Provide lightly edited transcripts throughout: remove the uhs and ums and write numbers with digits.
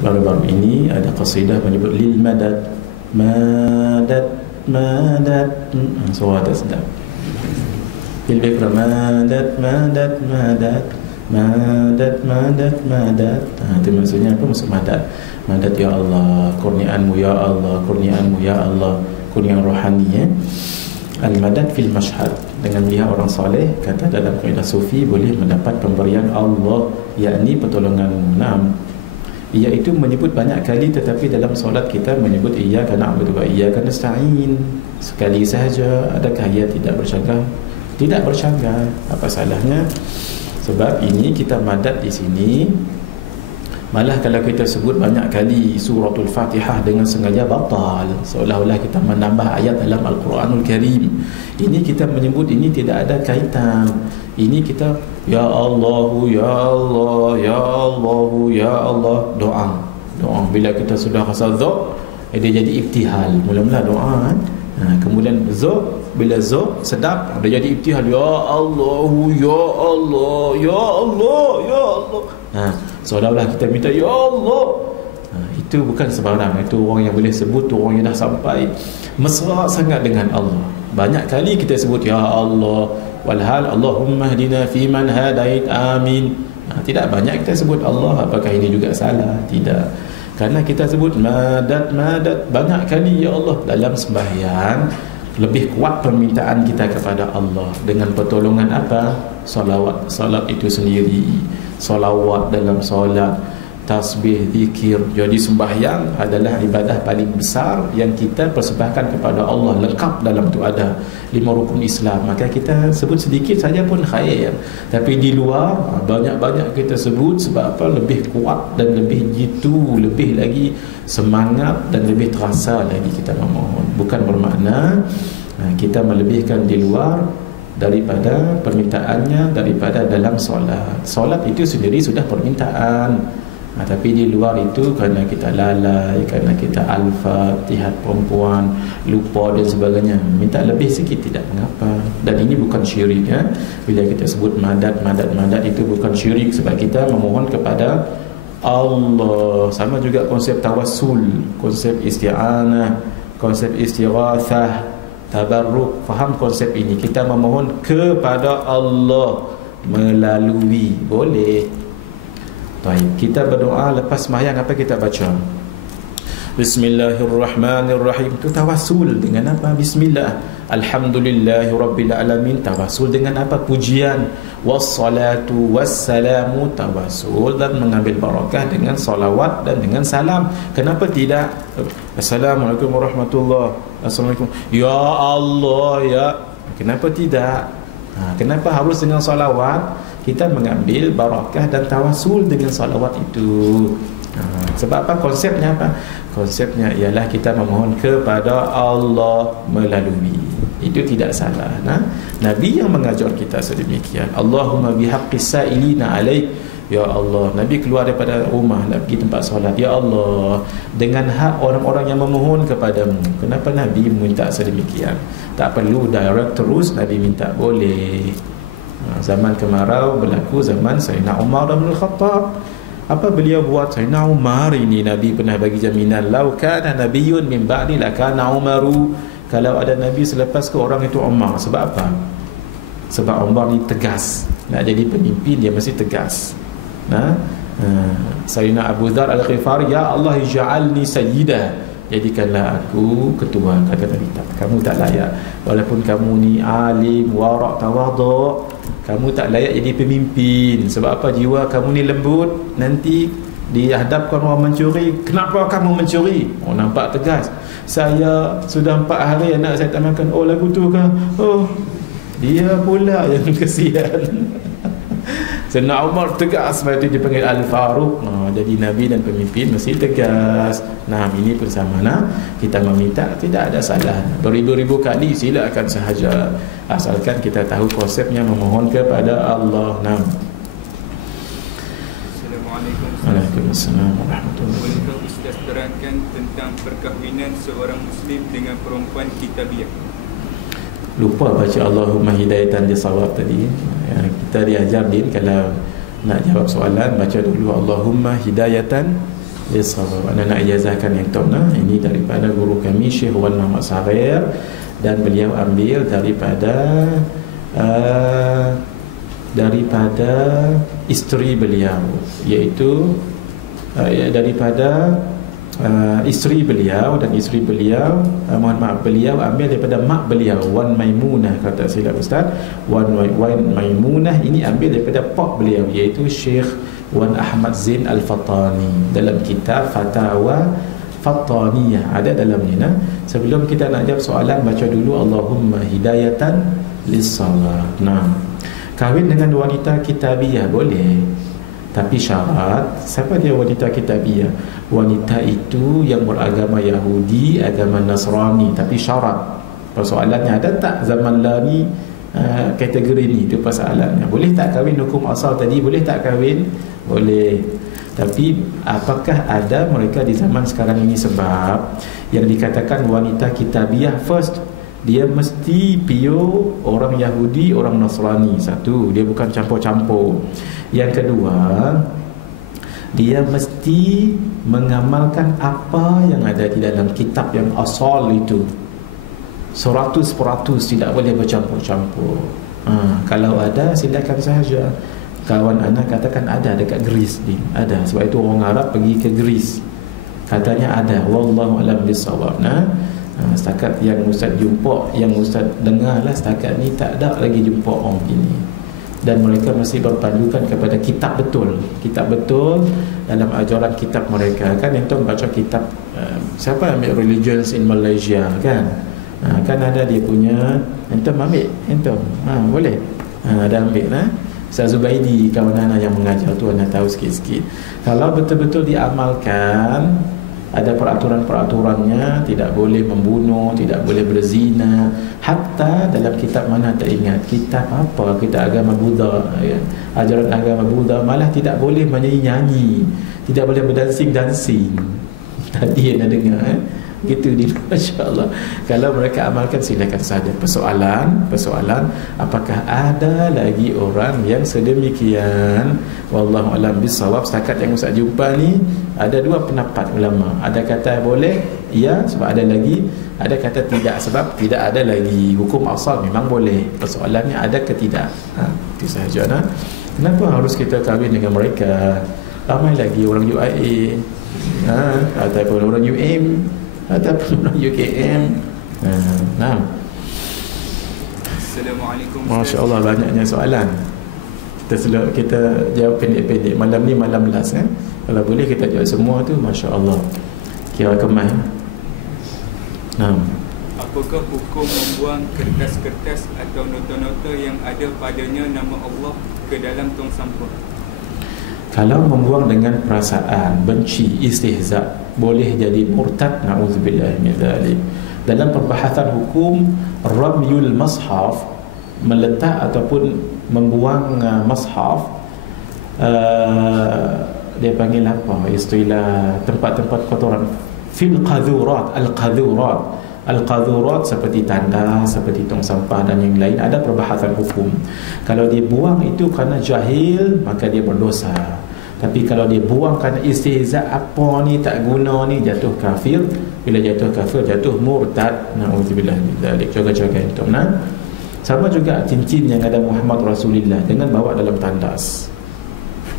Baru-baru ini ada qasidah menyebut lil madad, madad, madad. Suara tak sedap. Fil bikra madad, madad, madad, madad, madad, madad. Itu maksudnya apa? Maksud madad. Madad ya Allah, kurniaanmu ya Allah, kurniaanmu ya Allah, kurniaan rohani ya. Al-madad fil mashhad, dengan melihat orang soleh, kata dalam kaedah sufi, boleh mendapat pemberian Allah, yakni pertolongan. Iaitu menyebut banyak kali, tetapi dalam solat kita menyebut iyyaka na'budu wa iyyaka nasta'in sekali sahaja. Adakah ia tidak bersyangka? Tidak bersyangka. Apa salahnya? Sebab ini kita madad di sini. Malah kalau kita sebut banyak kali suratul Fatihah dengan sengaja batal, seolah-olah kita menambah ayat dalam Al-Quranul Karim. Ini kita menyebut ini tidak ada kaitan. Ini kita ya Allahu ya Allah ya Allahu ya Allah, doa. Bila kita sudah rasa dzuk, dia jadi ibtihal. Mula-mula doa kemudian dzuk, bila dzuk sedap, dia jadi ibtihal. Ya Allahu ya Allah ya Allah ya Allah. Seolah-olah kita minta ya Allah. Itu bukan sembarang. Itu orang yang boleh sebut, tu orang yang dah sampai mesra sangat dengan Allah. Banyak kali kita sebut ya Allah, walhal Allahumma hdina fiman hadait, amin. Tidak banyak kita sebut Allah. Apakah ini juga salah? Tidak. Karena kita sebut madad, madad banyak kali ya Allah dalam sembahyang. Lebih kuat permintaan kita kepada Allah dengan pertolongan apa? Salawat. Salat itu sendiri, salawat dalam solat, tasbih, zikir. Jadi sembahyang adalah ibadah paling besar yang kita persembahkan kepada Allah. Lengkap dalam tu ada 5 rukun Islam. Maka kita sebut sedikit saja pun khair. Tapi di luar banyak-banyak kita sebut. Sebab apa? Lebih kuat dan lebih jitu, lebih lagi semangat dan lebih terasa lagi kita memohon. Bukan bermakna kita melebihkan di luar daripada permintaannya, daripada dalam solat. Solat itu sendiri sudah permintaan. Tapi di luar itu kerana kita lalai, kerana kita al-Fatihah perempuan, lupa dan sebagainya, minta lebih sikit tidak mengapa. Dan ini bukan syirik ya. Bila kita sebut madad, madad, madad, itu bukan syirik, sebab kita memohon kepada Allah. Sama juga konsep tawassul, konsep isti'anah, konsep istighatsah, tabarruk. Faham konsep ini? Kita memohon kepada Allah melalui, boleh. Baik, kita berdoa lepas sembahyang, apa kita baca? Bismillahirrahmanirrahim. Itu tawassul dengan apa? Bismillah. Alhamdulillahirabbil alamin. Tawassul dengan apa? Pujian. Wassalatu wassalamu. Tawassul dan mengambil barakah dengan salawat dan dengan salam. Kenapa tidak? Assalamualaikum warahmatullahi wabarakatuh. Assalamualaikum ya Allah ya. Kenapa tidak? Kenapa harus dengan salawat? Kita mengambil barakah dan tawassul dengan salawat itu. Sebab apa? Konsepnya apa? Konsepnya ialah kita memohon kepada Allah melalui. Itu tidak salah. Nabi yang mengajar kita sedemikian. Allahumma bihaqqis sa'ilina alaik. Ya Allah, Nabi keluar daripada rumah nak pergi tempat solat. Ya Allah, dengan hak orang-orang yang memohon kepadamu. Kenapa Nabi minta sedemikian? Tak perlu direct terus Nabi minta, boleh. Zaman kemarau berlaku zaman Sayyidina Umar bin Khattab. Apa beliau buat? Sayyidina Umar ini Nabi pernah bagi jaminan, lau kana nabiyyun min ba'di lakana Umaru. Kalau ada Nabi selepas ke orang itu Umar. Sebab apa? Sebab Umar ni tegas. Nak jadi pemimpin dia mesti tegas. Sayyidina Abu Dzar Al-Ghifari, ya Allah ij'alni sayyidah, jadikanlah aku ketua. Kata Nabi, kamu tak layak. Walaupun kamu ni alim, warak, tawaduk, kamu tak layak jadi pemimpin. Sebab apa? Jiwa kamu ni lembut. Nanti dihadapkan orang mencuri, kenapa kamu mencuri? Oh, nampak tegas. Saya sudah 4 hari anak saya tak makan. Oh, lagu tu ke? Oh, dia pula yang kesian. Sayyidina Umar tegas, sebab itu dipanggil Al-Faruq. Jadi Nabi dan pemimpin mesti tegas. Ini pun sama. Kita meminta tidak ada salah. Beribu-ribu kali silakan sahaja, asalkan kita tahu konsepnya memohon kepada Allah. Assalamualaikum. Waalaikumsalam warahmatullahi wabarakatuh. Bolehkah Ustaz terangkan tentang perkahwinan seorang Muslim dengan perempuan Kitabiyah? Lupa baca Allahumma hidayatan dia sawab tadi. Kita diajar din kalau nak jawab soalan, baca dulu Allahumma hidayatan Lisawab. Anda nak ijazahkan itu. Nah, ini daripada guru kami Syekh Wan Muhammad Saghir, dan beliau ambil daripada isteri beliau, iaitu daripada isteri beliau, dan isteri beliau mohon maaf, beliau ambil daripada mak beliau Wan Maimunah, kata silap Ustaz. Wan Maimunah ini ambil daripada pak beliau, iaitu Syekh Wan Ahmad Zain Al-Fatani dalam kitab Fatawa Fataniyah, ada dalam ni. Nah, sebelum kita nak jawab soalan, baca dulu Allahumma hidayatan lis-salah. Nah, kahwin dengan wanita kitabiyah boleh, tapi syarat, siapa dia wanita kitabiyah? Wanita itu yang beragama Yahudi, agama Nasrani, tapi syarat. Persoalannya, ada tak zaman lah ni kategori ni? Itu persoalannya. Boleh tak kahwin hukum asal tadi? Boleh tak kahwin? Boleh. Tapi apakah ada mereka di zaman sekarang ini? Sebab yang dikatakan wanita kitabiyah, first, dia mesti pure orang Yahudi, orang Nasrani. Satu, dia bukan campur-campur. Yang kedua, dia mesti mengamalkan apa yang ada di dalam kitab yang asal itu 100%, tidak boleh bercampur-campur. Kalau ada, silakan sahaja. Kawan anak katakan ada dekat Greece ni, ada. Sebab itu orang Arab pergi ke Greece, katanya ada. Wallahu a'lam bissawab. Setakat yang Ustaz jumpa, yang Ustaz dengar lah, setakat ni tak ada lagi jumpa orang ini. Dan mereka mesti berpandukan kepada kitab betul. Kitab betul dalam ajaran kitab mereka. Kan entum baca kitab siapa ambil Religions in Malaysia kan? Kan ada dia punya, entum ambil, entum boleh ada ambil Ustaz Zubaidi, kawan anak yang mengajar tu, anda tahu sikit-sikit. Kalau betul-betul diamalkan, ada peraturan-peraturannya, tidak boleh membunuh, tidak boleh berzina. Hatta dalam kitab mana tak ingat, kitab apa, kitab agama Buddha ya. Ajaran agama Buddha malah tidak boleh menyanyi-nyanyi, tidak boleh berdancing-dancing. Tadi yang anda dengar gitu di masya-Allah. Kalau mereka amalkan, silakan saja. Persoalan apakah ada lagi orang yang sedemikian? Wallahu a'lam bissawab. Setakat yang Ustaz jumpa ni ada dua pendapat ulama. Ada kata boleh, ya, sebab ada lagi, ada kata tidak, sebab tidak ada lagi. Hukum asal memang boleh. Persoalannya ada ke tidak. Itu sahaja. Kenapa harus kita kahwin dengan mereka? Ramai lagi orang UIA ataupun orang UM ataupun orang UKM. Assalamualaikum. Masya Allah, banyaknya soalan. Kita jawab pendek-pendek. Malam ni malam last Kalau boleh kita jawab semua tu, Masya Allah, kira kemai. Apakah hukum membuang kertas-kertas atau nota-nota yang ada padanya nama Allah ke dalam tong sampah? Kalau membuang dengan perasaan benci, istihza, boleh jadi murtad. Na'udzubillah min dzalik. Dalam perbahasan hukum, ramyul mashaf, meletak ataupun membuang mashaf, dia panggil apa istilah tempat-tempat kotoran, fil qadhurat, al-qadhurat seperti tanda, seperti tong sampah dan yang lain, ada perbahasan hukum. Kalau dia buang itu kerana jahil, maka dia berdosa. Tapi kalau dia buang kerana istihza, apa ni tak guna ni, jatuh kafir. Bila jatuh kafir, jatuh murtad. Na'udzubillah min dzalik. Jaga-jaga itu. Sama juga cincin yang ada Muhammad Rasulullah, dengan bawa dalam tandas.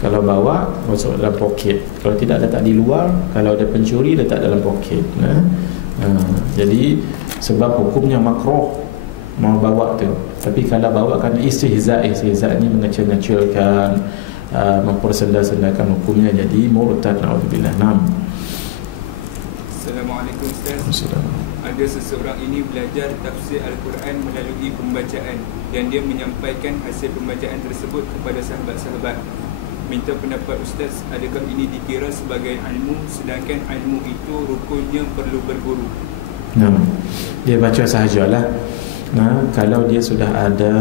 Kalau bawa, masuk dalam poket. Kalau tidak, letak di luar. Kalau ada pencuri, letak dalam poket. Jadi sebab hukumnya makruh mau bawa tu. Tapi kalau bawa kerana istihza ni mengecil-ngecilkan, mempersenda-sendakan, hukumnya jadi murtad. Na'udzubillah. Assalamualaikum Ustaz. Ada seseorang ini belajar tafsir Al-Quran melalui pembacaan, dan dia menyampaikan hasil pembacaan tersebut kepada sahabat-sahabat. Minta pendapat Ustaz, adakah ini dikira sebagai ilmu, sedangkan ilmu itu rukunnya perlu berguru? Dia baca sahajalah. Kalau dia sudah ada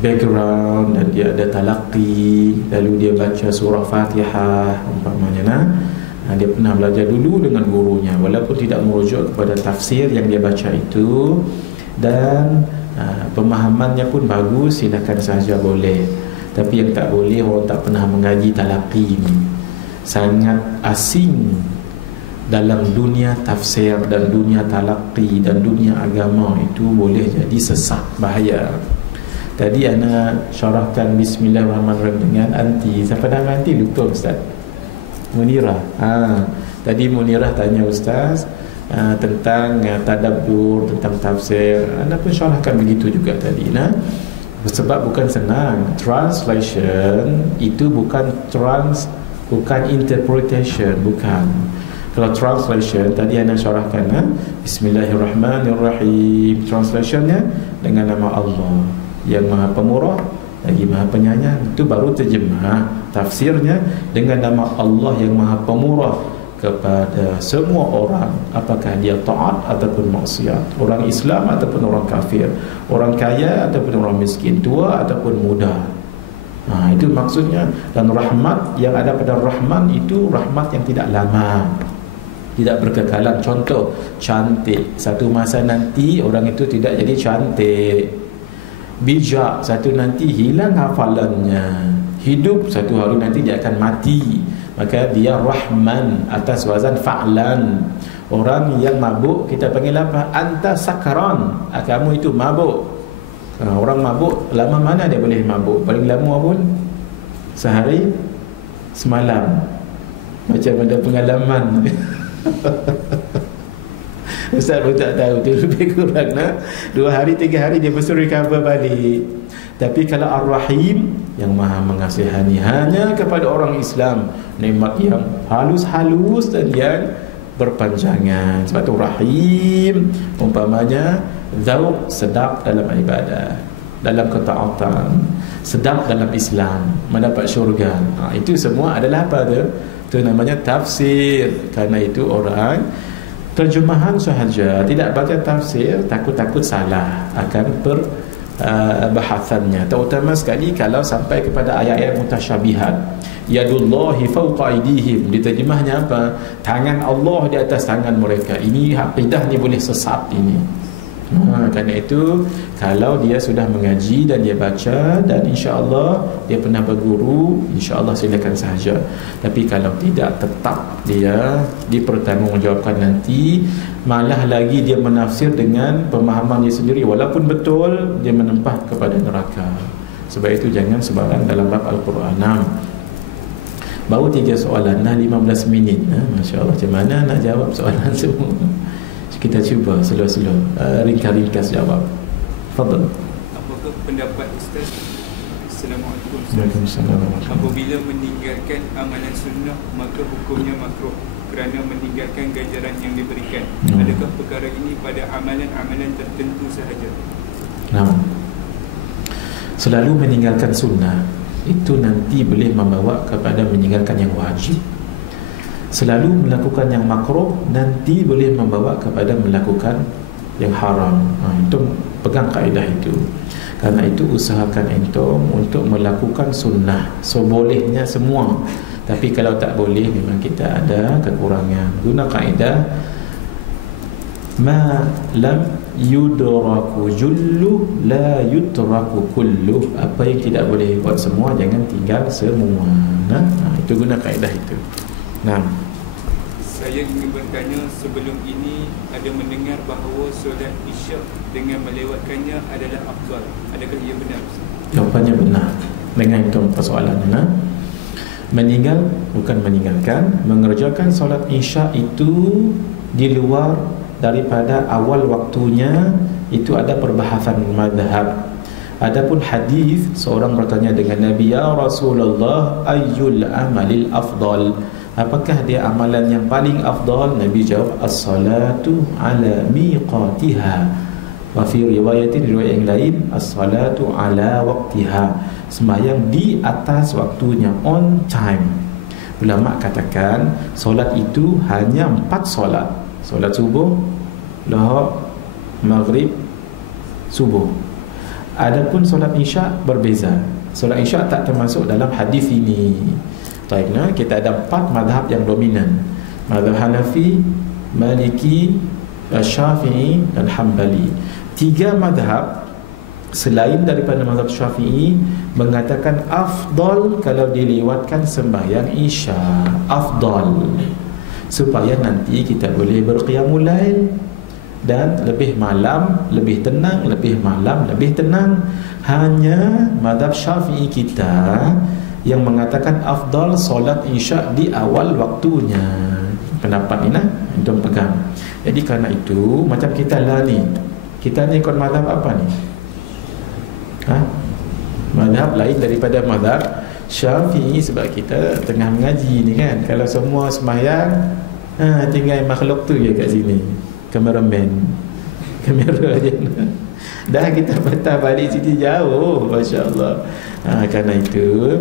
background dan dia ada talaqi, lalu dia baca surah Fatihah umpamanya, dia pernah belajar dulu dengan gurunya, walaupun tidak merujuk kepada tafsir yang dia baca itu, dan pemahamannya pun bagus, silakan sahaja boleh. Tapi yang tak boleh, orang tak pernah mengaji talaqi ni. sangat asing dalam dunia tafsir dan dunia talaqi dan dunia agama, itu boleh jadi sesat, bahaya. Tadi ana syarahkan Bismillahirrahmanirrahim dengan anti. Siapa nama anti? Lupa Ustaz. Munirah. Tadi Munirah tanya Ustaz tentang tadabbur, tentang tafsir. Ana pun syarahkan begitu juga tadi. Sebab bukan senang. Translation itu bukan interpretation, bukan. Kalau translation tadi ana syarahkan Bismillahirrahmanirrahim, translationnya dengan nama Allah yang Maha Pemurah lagi Maha Penyayang. Itu baru terjemah. Tafsirnya dengan nama Allah yang Maha Pemurah kepada semua orang, apakah dia taat ataupun maksiat, orang Islam ataupun orang kafir, orang kaya ataupun orang miskin, tua ataupun muda. Itu maksudnya. Dan rahmat yang ada pada Rahman itu rahmat yang tidak lama, tidak berkekalan. Contoh, cantik, satu masa nanti orang itu tidak jadi cantik. Bijak, satu nanti hilang hafalannya. Hidup, satu hari nanti dia akan mati. Maka dia Rahman atas wazan fa'lan. Orang yang mabuk kita panggil apa? Anta sakran, kamu itu mabuk. Orang mabuk lama mana dia boleh mabuk? Paling lama pun sehari semalam. Macam ada pengalaman. Ustaz pun tak tahu, dia lebih kurang 2 hari 3 hari dia mesti recover balik. Tapi kalau Ar-Rahim yang Maha mengasihani hanya kepada orang Islam, nikmat yang halus-halus dan yang berpanjangan. Sebab tu Rahim umpamanya zauq, sedap dalam ibadah, dalam ketaatan, sedap dalam Islam, mendapat syurga. Itu semua adalah apa tu? Itu namanya tafsir. Karena itu orang terjemahan sahaja, tidak baca tafsir, takut-takut salah akan bahasannya. Terutama sekali kalau sampai kepada ayat-ayat mutasyabihat. Yadullahi fawqa aydihim, diterjemahnya apa? Tangan Allah di atas tangan mereka. Ini akidah ni boleh sesat ini. Kerana itu kalau dia sudah mengaji dan dia baca dan insya-Allah dia pernah berguru, insya-Allah silakan sahaja. Tapi kalau tidak, tetap dia dipertanggungjawabkan nanti. Malah lagi dia menafsir dengan pemahaman dia sendiri, walaupun betul dia menempah kepada neraka. Sebab itu jangan sembarang dalam bab Al-Quran. Baru 3 soalan 15 minit. Masya-Allah, macam mana nak jawab soalan semua? Kita cuba slow-slow, ringkas-ringkas jawab. Fadal. Apakah pendapat Ustaz? Assalamualaikum. Waalaikumsalam. Apabila meninggalkan amalan sunnah, maka hukumnya makruh kerana meninggalkan ganjaran yang diberikan. Adakah perkara ini pada amalan-amalan tertentu sahaja? Selalu meninggalkan sunnah itu nanti boleh membawa kepada meninggalkan yang wajib. Selalu melakukan yang makruh nanti boleh membawa kepada melakukan yang haram. Itu pegang kaedah itu. Karena itu usahakan entum untuk melakukan sunnah sebolehnya semua. Tapi kalau tak boleh, memang kita ada kekurangan. Guna kaedah ma lam yudraku jullu la yutraku kullu. Apa yang tidak boleh buat semua, jangan tinggal semua. Itu guna kaedah itu. Saya ingin bertanya, sebelum ini ada mendengar bahawa solat isyak dengan melewatkannya adalah afdal. Adakah ia benar? Jawapannya benar. Dengan itu persoalannya, meninggal bukan meninggalkan, mengerjakan solat isyak itu di luar daripada awal waktunya, itu ada perbahasan madhab. Adapun hadis, seorang bertanya dengan Nabi, ya Rasulullah, ayyul amalil afdal, apakah dia amalan yang paling afdal? Nabi jawab, as-salatu ala miqatiha. Wa fi riwayatin, riwayat yang lain, as-salatu ala waqtiha, sembahyang di atas waktunya, on time. Ulama katakan solat itu hanya 4 solat. Solat subuh, Zuhur, Maghrib, subuh. Adapun solat isyak berbeza. Solat isyak tak termasuk dalam hadis ini. Baiklah, kita ada 4 mazhab yang dominan. Mazhab Hanafi, Maliki, Syafi'i dan Hambali. 3 mazhab selain daripada mazhab Syafi'i mengatakan afdal kalau dilewatkan sembahyang Isya, afdal, supaya nanti kita boleh berqiyamul lail dan lebih malam lebih tenang, lebih malam lebih tenang. Hanya mazhab Syafi'i kita yang mengatakan afdal solat Isya di awal waktunya. Pendapat ni antum pegang. Jadi kerana itu macam kita lah ni, kita ni ikut mazhab apa ni? Mazhab lain daripada mazhab Syafi'i, sebab kita tengah mengaji ni kan. Kalau semua sembahyang, tinggal makhluk tu je kat sini, kameraman, kamera je. Dah kita patah balik sini jauh, masya-Allah. Kerana itu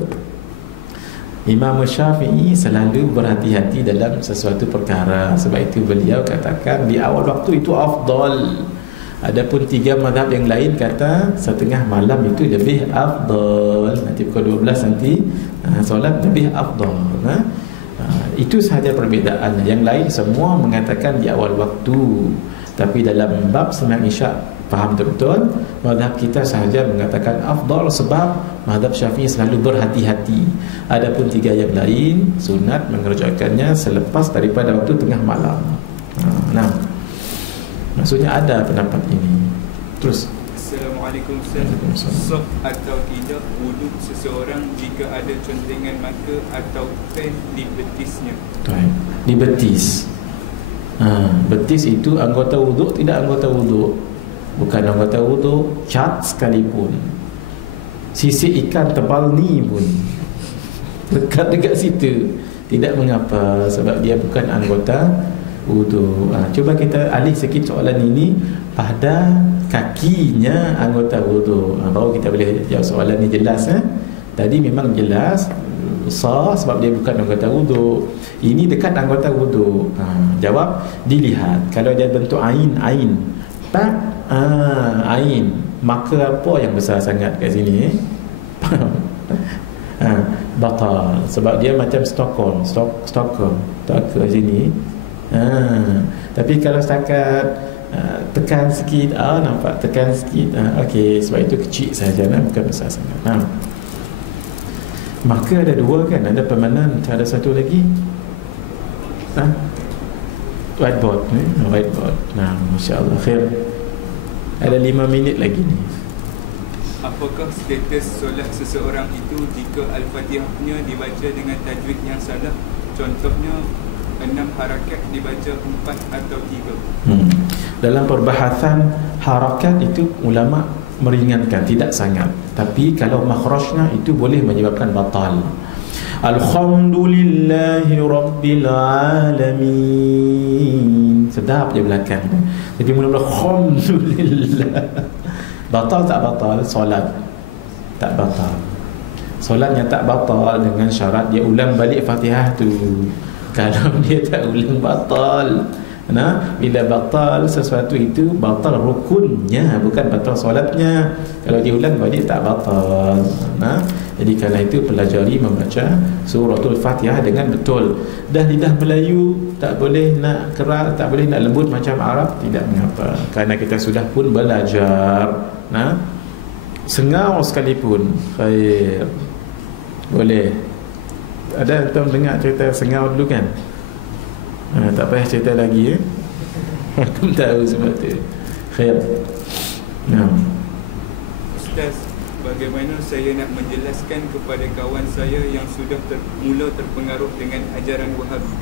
Imam Syafi'i selalu berhati-hati dalam sesuatu perkara. Sebab itu beliau katakan di awal waktu itu afdal. Adapun 3 mazhab yang lain kata setengah malam itu lebih afdal. Nanti pukul 12 nanti solat lebih afdal. Itu sahaja perbezaan. Yang lain semua mengatakan di awal waktu. Tapi dalam bab sembahyang Isya, faham betul-betul, mazhab kita sahaja mengatakan afdal, sebab mazhab Syafi'i selalu berhati-hati. Adapun 3 yang lain sunat mengerjakannya selepas daripada waktu tengah malam. Maksudnya ada pendapat ini. Terus, Assalamualaikum Ustaz. Sah atau tidak wuduk seseorang jika ada contengan mata atau pen di betisnya? Di betis. Betis itu anggota wuduk, tidak anggota wuduk? Bukan anggota wuduk, cat sekalipun, sisik ikan tebal ni pun dekat dekat situ tidak mengapa, sebab dia bukan anggota wuduk. Cuba kita alih sikit soalan ini pada kakinya anggota wuduk, baru kita boleh jawab soalan ni jelas. Tadi memang jelas sah sebab dia bukan anggota wuduk. Ini dekat anggota wuduk. Jawab dilihat. Kalau dia bentuk ain, tak ain, maka apa yang besar sangat kat sini? Batal, sebab dia macam Stockholm tak ke sini. Tapi kalau setakat tekan sikit, nampak tekan sikit, okey, sebab itu kecil saja, bukan besar sangat. Maka ada 2 kan, ada permanent, ada satu lagi whiteboard. Whiteboard. Masya-Allah, khair. Ada 5 minit lagi ni. Apakah status solat seseorang itu jika Al-Fatihahnya dibaca dengan tajwid yang salah? Contohnya 6 harakat dibaca 4 atau 3. Dalam perbahasan harakat itu ulama meringankan, tidak sangat. Tapi kalau makhrajnya itu boleh menyebabkan batal. Alhamdulillahi Rabbil Alamin, sedap je belakang. Jadi mula-mula Alhamdulillah. Batal tak batal? Solat tak batal. Solat yang tak batal dengan syarat dia ulang balik Fatihah tu. Kalau dia tak ulang, batal. Bila batal sesuatu itu, batal rukunnya, bukan batal solatnya. Kalau diulang balik tak batal. Jadi kerana itu pelajari membaca suratul Fatihah dengan betul. Dah lidah Melayu, tak boleh nak keras, tak boleh nak lembut macam Arab, tidak mengapa, kerana kita sudah pun belajar. Sengau sekalipun khair, boleh. Ada tuan dengar cerita sengau dulu kan? Tak payah cerita lagi. Aku tahu sebab tu. Khair. Ustaz, bagaimana saya nak menjelaskan kepada kawan saya yang sudah mula terpengaruh dengan ajaran Wahabi?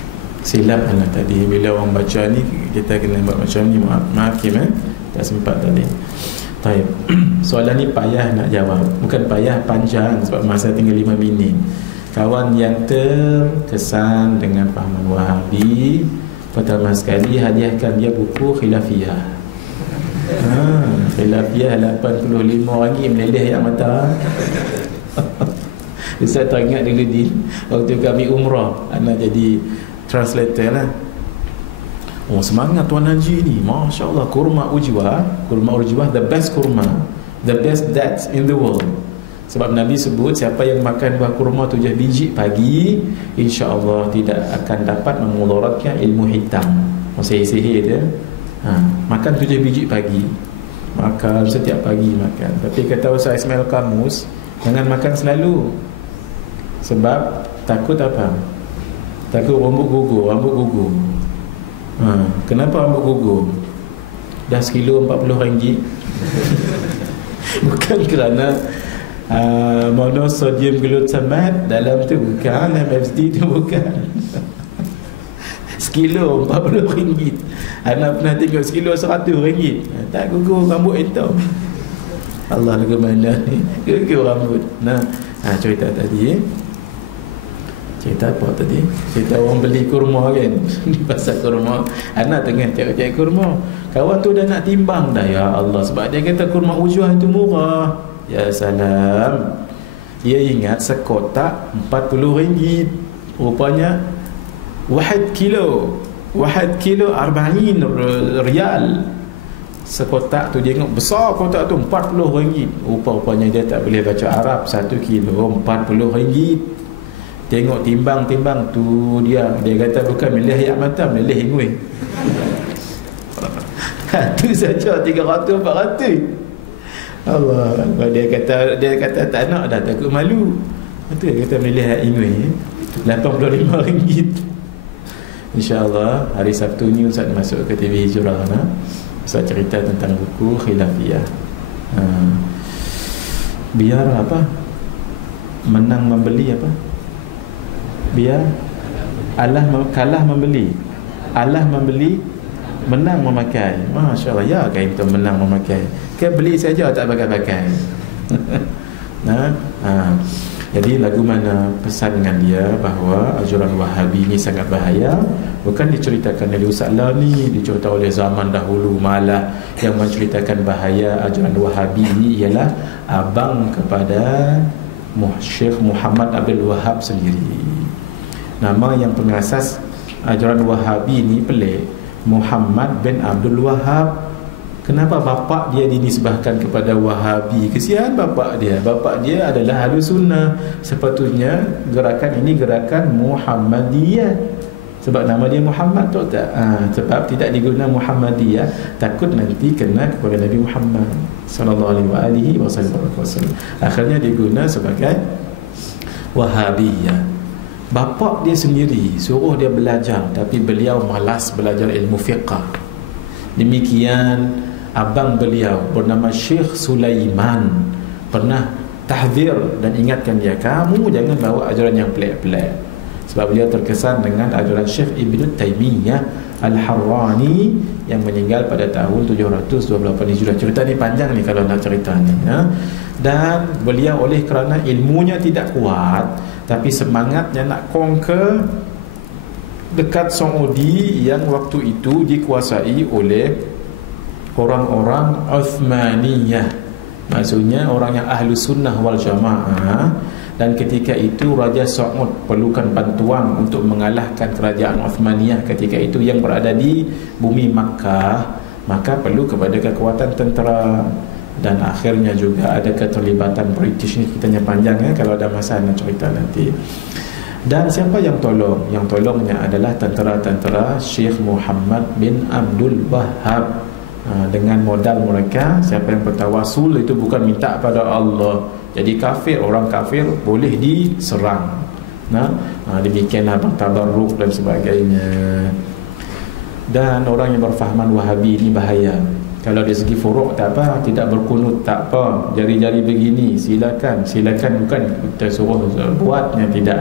Silap lah tadi. Bila orang baca ni, kita kena buat macam ni. Maaf Kim, tak sempat tadi. Baik. Soalan ni payah nak jawab. Bukan payah, panjang, sebab masa tinggal 5 minit. Kawan yang terkesan dengan fahaman Wahabi, pertama sekali hadiahkan dia buku Khilafiyah. Khilafiyah RM85 meleleh yang mata. Saya teringat dulu di waktu kami umrah, anak jadi translator lah. Oh, semangat Tuan Haji ni, Masya Allah. Kurma ujwah, the best kurma, the best dates in the world. Sebab Nabi sebut siapa yang makan buah kurma 7 biji pagi, insya-Allah tidak akan dapat memudaratkan ilmu hitam. Sihir dia. Makan 7 biji pagi. Makan setiap pagi makan. Tapi kata Ustaz Ismail Kamus, jangan makan selalu. Sebab takut apa? Takut rambut gugur. Kenapa rambut gugur? Dah sekilo RM40. Bukan kerana monosodium glutamate dalam tu, bukan. MSG tu bukan. Sekilo RM40. Anak pernah tengok sekilo RM100. Tak gugur rambut hitam. Allah lagu mana ni, gugur rambut. Cerita tadi cerita apa tadi? Cerita orang beli kurma kan. Pasal kurma, anak tengah cari kurma, kawan tu dah nak timbang dah. Ya Allah, sebab dia kata kurma Ujwah itu murah. Ya salam, dia ingat sekotak RM40. Rupanya 1 kilo 40 riyal. Sekotak tu dia tengok besar, kotak tu RM40. Rupanya dia tak boleh baca Arab. 1 kilo RM40. Tengok timbang tu dia kata bukan milih yak mata, milih ingui. Tu saja 300-400. Allah, dia kata tak nak dah, takut malu. Tu dia kata milih yak ingui RM85. InsyaAllah hari Sabtu ni Ustaz masuk ke TV Hijrah, Ustaz cerita tentang buku Khilafiyah. Biar apa? Menang membeli apa? Biar kalah membeli, Allah membeli, menang memakai. Masya Allah, ya kain tu menang memakai. Kan beli saja tak pakai-pakai. Jadi lagu mana pesan dengan dia bahawa ajaran Wahabi ni sangat bahaya. Bukan diceritakan oleh Ustaz Lani, diceritakan oleh zaman dahulu. Malah yang menceritakan bahaya ajaran Wahabi ni ialah abang kepada Syekh Muhammad Abdul Wahab sendiri. Nama yang pengasas ajaran Wahabi ni pelik, Muhammad bin Abdul Wahab. Kenapa bapak dia dinisbahkan kepada Wahabi? Kesian bapak dia. Bapak dia adalah Ahlus Sunnah. Sepatutnya gerakan ini gerakan Muhammadiyah. Sebab nama dia Muhammad tu tak? Sebab tidak diguna Muhammadiyah, takut nanti kena kepada Nabi Muhammad sallallahu alaihi wasallam. Akhirnya diguna sebagai Wahabiyah. Bapak dia sendiri suruh dia belajar, tapi beliau malas belajar ilmu fiqah. Demikian abang beliau bernama Syekh Sulaiman pernah tahzir dan ingatkan dia, kamu jangan bawa ajaran yang pelik-pelik. Sebab beliau terkesan dengan ajaran Syekh Ibn Taymiyah Al-Harrani yang meninggal pada tahun 728 Hijrah. Cerita ni panjang ni kalau nak cerita ni, Dan beliau oleh kerana ilmunya tidak kuat, tapi semangatnya nak conquer dekat Saudi yang waktu itu dikuasai oleh orang-orang Uthmaniyah, maksudnya orang yang ahlu sunnah wal jamaah. Dan ketika itu Raja Saud perlukan bantuan untuk mengalahkan kerajaan Uthmaniyah ketika itu yang berada di bumi Makkah, maka perlu kepada kekuatan tentera. Dan akhirnya juga ada keterlibatan British. Ni kitanya panjang kalau ada masa nak cerita nanti. Dan siapa yang tolong? Yang tolongnya adalah tentera-tentera Syekh Muhammad bin Abdul Wahab. Dengan modal mereka, siapa yang bertawasul itu bukan minta pada Allah. Jadi kafir, orang kafir boleh diserang. Demikianlah tabarruk dan sebagainya. Dan orang yang berfahaman Wahabi ini bahaya. Kalau dari segi furuk tak apa, tidak berkunut tak apa, jari-jari begini silakan bukan kita suruh buatnya, tidak.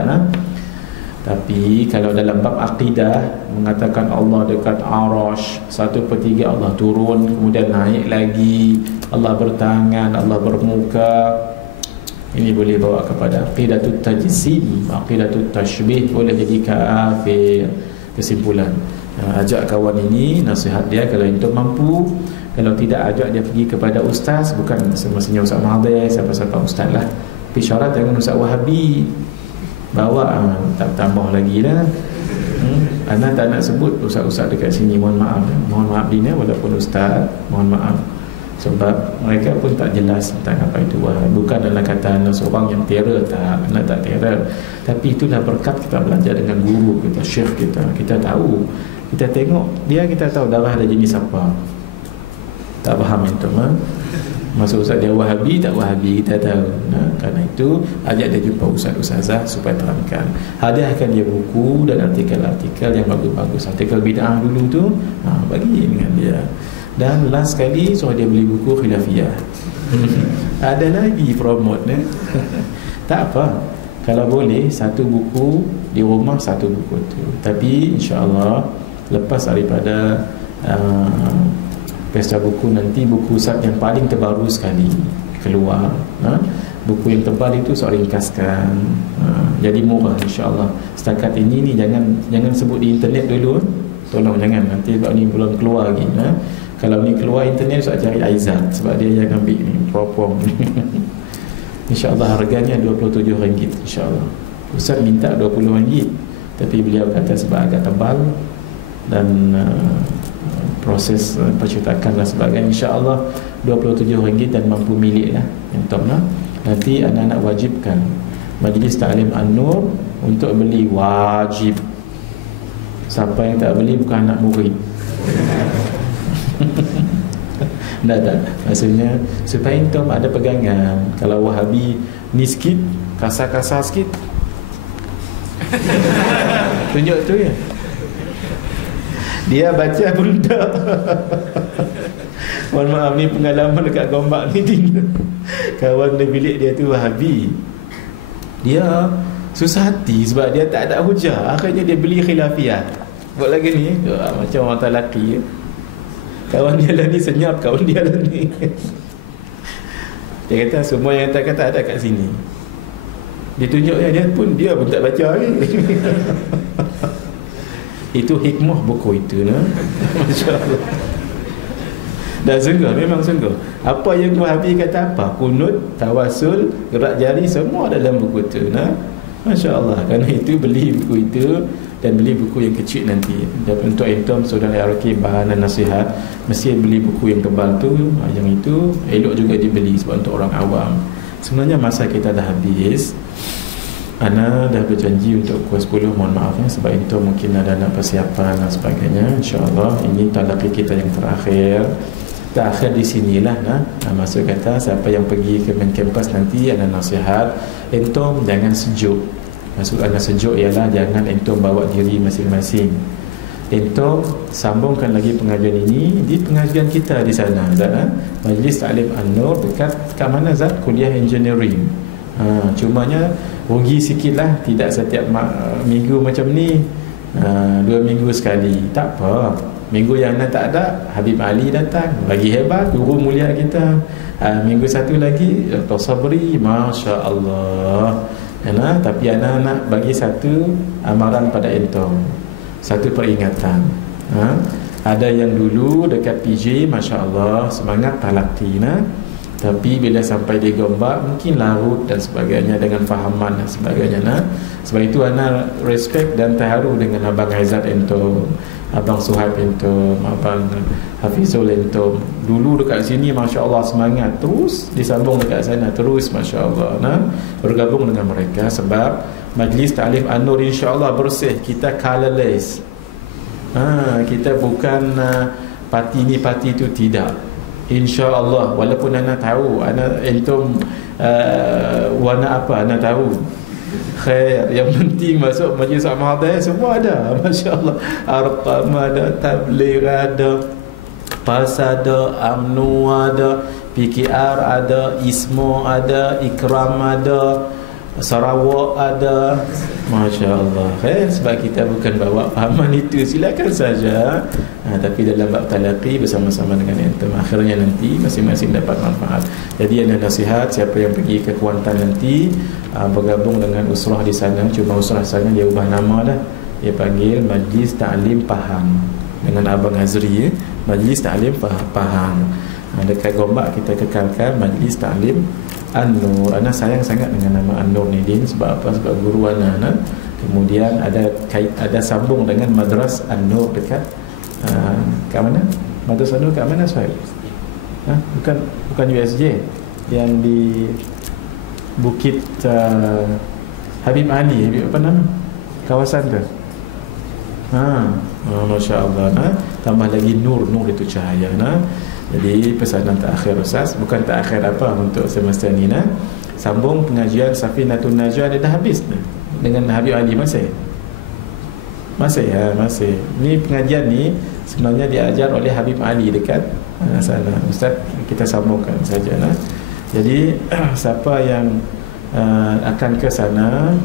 Tapi kalau dalam bab akidah mengatakan Allah dekat Arash, 1/3 Allah turun, kemudian naik lagi, Allah bertangan, Allah bermuka, ini boleh bawa kepada aqidatut tajsim, aqidatut tashbih, boleh jadi kafir. Kesimpulan, ajak kawan ini, nasihat dia kalau itu mampu. Kalau tidak, ajak dia pergi kepada ustaz, bukan semestinya Ustaz Mahathir, siapa-siapa ustaz lah. Tapi syarat jangan Ustaz Wahabi. Bawa tambah lagi lah. Anda tak nak sebut ustaz-ustaz dekat sini, mohon maaf Dina, walaupun ustaz, mohon maaf. Sebab mereka pun tak jelas tentang apa itu Wahabi. Bukan dalam kata anda seorang yang terror, anda tak terror. Tapi itulah berkat kita belajar dengan guru kita, syekh kita. Kita tahu, kita tengok dia, kita tahu darah ada jenis apa. Tak faham antum Maksud ustaz dia Wahabi tak Wahabi kita tahu. Kerana itu ajak dia jumpa ustaz-ustazah supaya terangkan. Hadiahkan dia buku dan artikel-artikel yang bagus-bagus. Artikel bid'ah dulu tu bagi dengan dia. Dan last sekali suruh dia beli buku khilafiyah. Ada lagi promote tak apa. Kalau boleh satu buku di rumah, satu buku tu. Tapi insya-Allah lepas daripada pesta buku nanti, buku Ustaz yang paling terbaru sekali keluar. Buku yang tebal itu saya ringkaskan. Jadi murah insya-Allah. Setakat ini ni jangan sebut di internet dulu. Tolong jangan, nanti sebab ni belum keluar lagi. Kalau ni keluar internet saya cari Aizat sebab dia yang ambil ni propom. InsyaAllah harganya RM27 insyaAllah. Ustaz minta RM20, tapi beliau kata sebab agak tebal dan proses percetakan dan sebagainya, insyaAllah RM27 dan mampu milik lah. Nanti anak-anak wajibkan Majlis Ta'lim An-Nur untuk beli, wajib. Siapa yang tak beli bukan anak murid. Tak. Maksudnya supaya antum ada pegangan. Kalau Wahabi ni sikit, kasar-kasar sikit, tunjuk tu ya. Dia baca pun tak. Mohon maaf, ni pengalaman dekat Gombak ni. Kawan di bilik dia tu Wahabi. Dia susah hati sebab dia tak ada hujah. Akhirnya dia beli khilafiyah. Buat lagi ni macam orang tak laki. Kawan dia lah ni senyap, kawan dia lah ni. Dia kata semua yang tak kata ada kat sini. Dia tunjuknya dia pun tak baca lagi. Itu hikmah buku itu Masya-Allah. Dan sungguh, memang sungguh. Apa yang Wahabi kata apa, kunut, tawasul, gerak jari, semua dalam buku itu. Masya-Allah. Kerana itu beli buku itu dan beli buku yang kecil nanti. Dan untuk antum saudara Araki bahan dan nasihat, mesti beli buku yang tebal tu. Yang itu elok juga dibeli sebab untuk orang awam. Sebenarnya masa kita dah habis. Ana dah berjanji untuk pukul 10. Mohon maaf sebab antum mungkin ada nak persiapan dan sebagainya. InsyaAllah ini talaqi kita yang terakhir. Terakhir di sinilah maksud kata siapa yang pergi ke main campus nanti ada nasihat, antum jangan sejuk. Maksud anda sejuk ialah jangan entum bawa diri masing-masing. Entum sambungkan lagi pengajian ini di pengajian kita di sana, Zat. Majlis Ta'lim An-Nur dekat kat mana Zat? Kuliah Engineering. Cumanya rugi sikitlah, tidak setiap minggu macam ni. 2 minggu sekali. Tak apa. Minggu yang tak ada, Habib Ali datang. Lagi hebat guru mulia kita. Minggu satu lagi Dr. Sabri, masya-Allah. Tapi anak-anak bagi satu amaran pada entum, satu peringatan. Ada yang dulu dekat PJ, masya-Allah, semangat talaqi tapi bila sampai di Gombak mungkin larut dan sebagainya dengan fahaman dan sebagainya. Sebab itu anak respect dan terharu dengan Abang Aizat entum, Abang Suhaib entum, Abang Hafizul entum. Dulu dekat sini masya-Allah semangat, terus disambung dekat sana terus masya-Allah. Bergabung dengan mereka sebab Majlis Ta'lim An-Nur insya-Allah bersih, kita colorless. Kita bukan parti ni parti tu, tidak. InsyaAllah. Walaupun anak tahu entum warna apa anak tahu, khair. Yang penting masuk majlis Ahmadiyah semua ada, masya-Allah. Arqam ada, tabligh ada, PAS ada, UMNO ada, PKR ada, ISMO ada, Ikram ada, Sarawak ada, masya-Allah. Sebab kita bukan bawa pahaman itu, silakan saja. Tapi dalam bab talaqi bersama-sama dengan entum, akhirnya nanti masing-masing dapat manfaat. Jadi ada nasihat siapa yang pergi ke Kuantan nanti bergabung dengan usrah di sana. Cuma usrah sana dia ubah nama dah, dia panggil Majlis Ta'lim Pahang dengan Abang Azri, Majlis Ta'lim Pahang. Dekat Gombak kita kekalkan Majlis Ta'lim An-Nur. Ana sayang sangat dengan nama An-Nur ni Din. Sebab apa? Sebab guru ana. Kemudian ada sambung dengan Madras An-Nur dekat kat mana? Madras An-Nur kat mana Suhaib? Bukan USJ yang di Bukit Habib Ali, apa nama kawasan tu? Masya-Allah. Tambah lagi nur itu cahaya. Jadi pesanan terakhir Ustaz, bukan terakhir apa untuk semester ni nah. Sambung pengajian Safinatun Najah dah habis nah. Dengan Habib Ali masih. Ni pengajian ni sebenarnya diajar oleh Habib Ali dekat sana. Ustaz, kita sambungkan saja nah. Jadi siapa yang akan ke sana,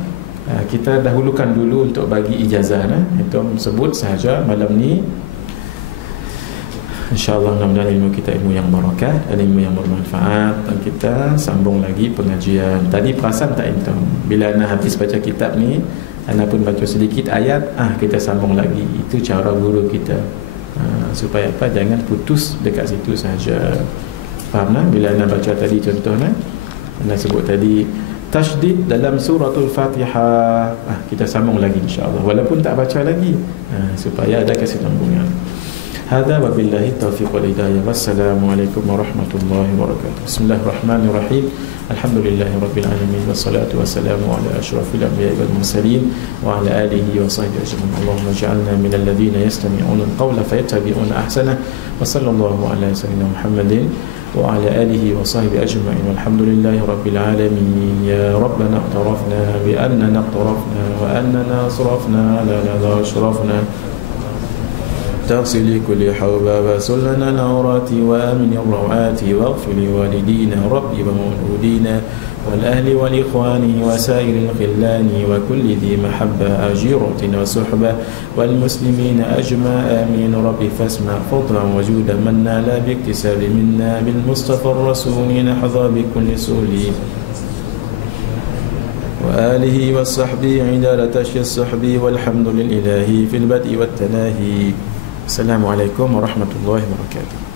kita dahulukan dulu untuk bagi ijazah nah. Itu sebut sahaja malam ni. InsyaAllah mudah-mudahan ilmu kita ilmu yang barakah dan ilmu yang bermanfaat. Dan kita sambung lagi pengajian. Tadi perasan tak itu? Bila Ana habis baca kitab ni, Ana pun baca sedikit ayat, kita sambung lagi. Itu cara guru kita. Supaya apa? Jangan putus dekat situ saja. Faham tak? Bila Ana baca tadi contohnya, Ana sebut tadi tasydid dalam suratul Fatihah. Kita sambung lagi insyaAllah. Walaupun tak baca lagi. Supaya ada kesinambungan. Hadza wabillahi taufiq wal hidayah. Wassalamualaikum warahmatullahi wabarakatuh. Bismillahirrahmanirrahim. Alhamdulillahirabbil alamin wassalatu wassalamu ala asyrafil anbiya'i wal mursalin wa ala alihi wa sahbihi ajma'in. Allahumma ij'alna minal ladzina yastami'una al-qawla fayattabi'una ahsana. Wa sallallahu ala sayyidina Muhammadin wa ala alihi wa sahbihi ajma'in. Walhamdulillahirabbil alamin. Ya rabbana aqtarafna bi annana aqtarafna wa annana asrafna la ashrafna تغسل كل حوبة وسلنا العورات وآمن الروعات واغفر لوالدينا ربي ومولودينا والأهل والإخوان وسائر الخلان وكل ذي محبة أجيرة وصحبة والمسلمين أجمع آمين ربي فاسمع فضلا وجودا منا لا باكتساب منا بالمصطفى الرسول نحظى بكل سهل وآله وصحبه عدالة الصحب والحمد لله في البدء والتناهي. Assalamualaikum warahmatullahi wabarakatuh.